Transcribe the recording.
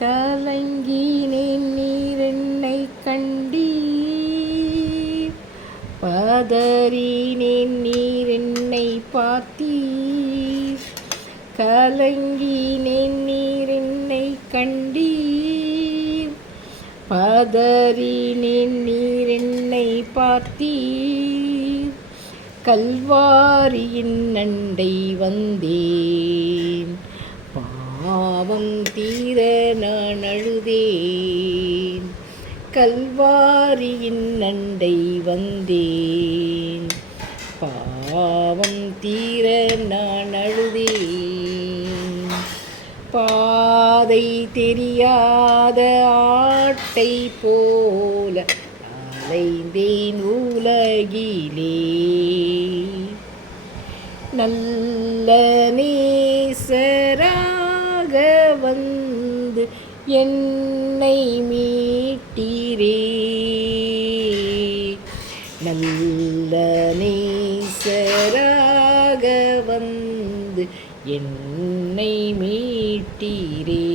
கலங்கினேன் நீரென்னை கண்டீர், பதறினேன் நீரென்னை பார்த்தீர். கலங்கினேன் நீரென்னை கண்டீர், பதறினேன் நீரென்னை பார்த்தீர். கல்வாரியின் அண்டை வந்தேன், பாவம் தீர நான் அழுதேன். கல்வாரியின் அண்டை வந்தேன், பாவம் தீர நான் அழுதேன். பாதை தெரியாத ஆட்டை போல அலைந்தேன் உலகிலே. நல்ல நேசராக வந்து என்னை மீட்டீரே. நல்ல நேசராக வந்து என்னை மீட்டீரே.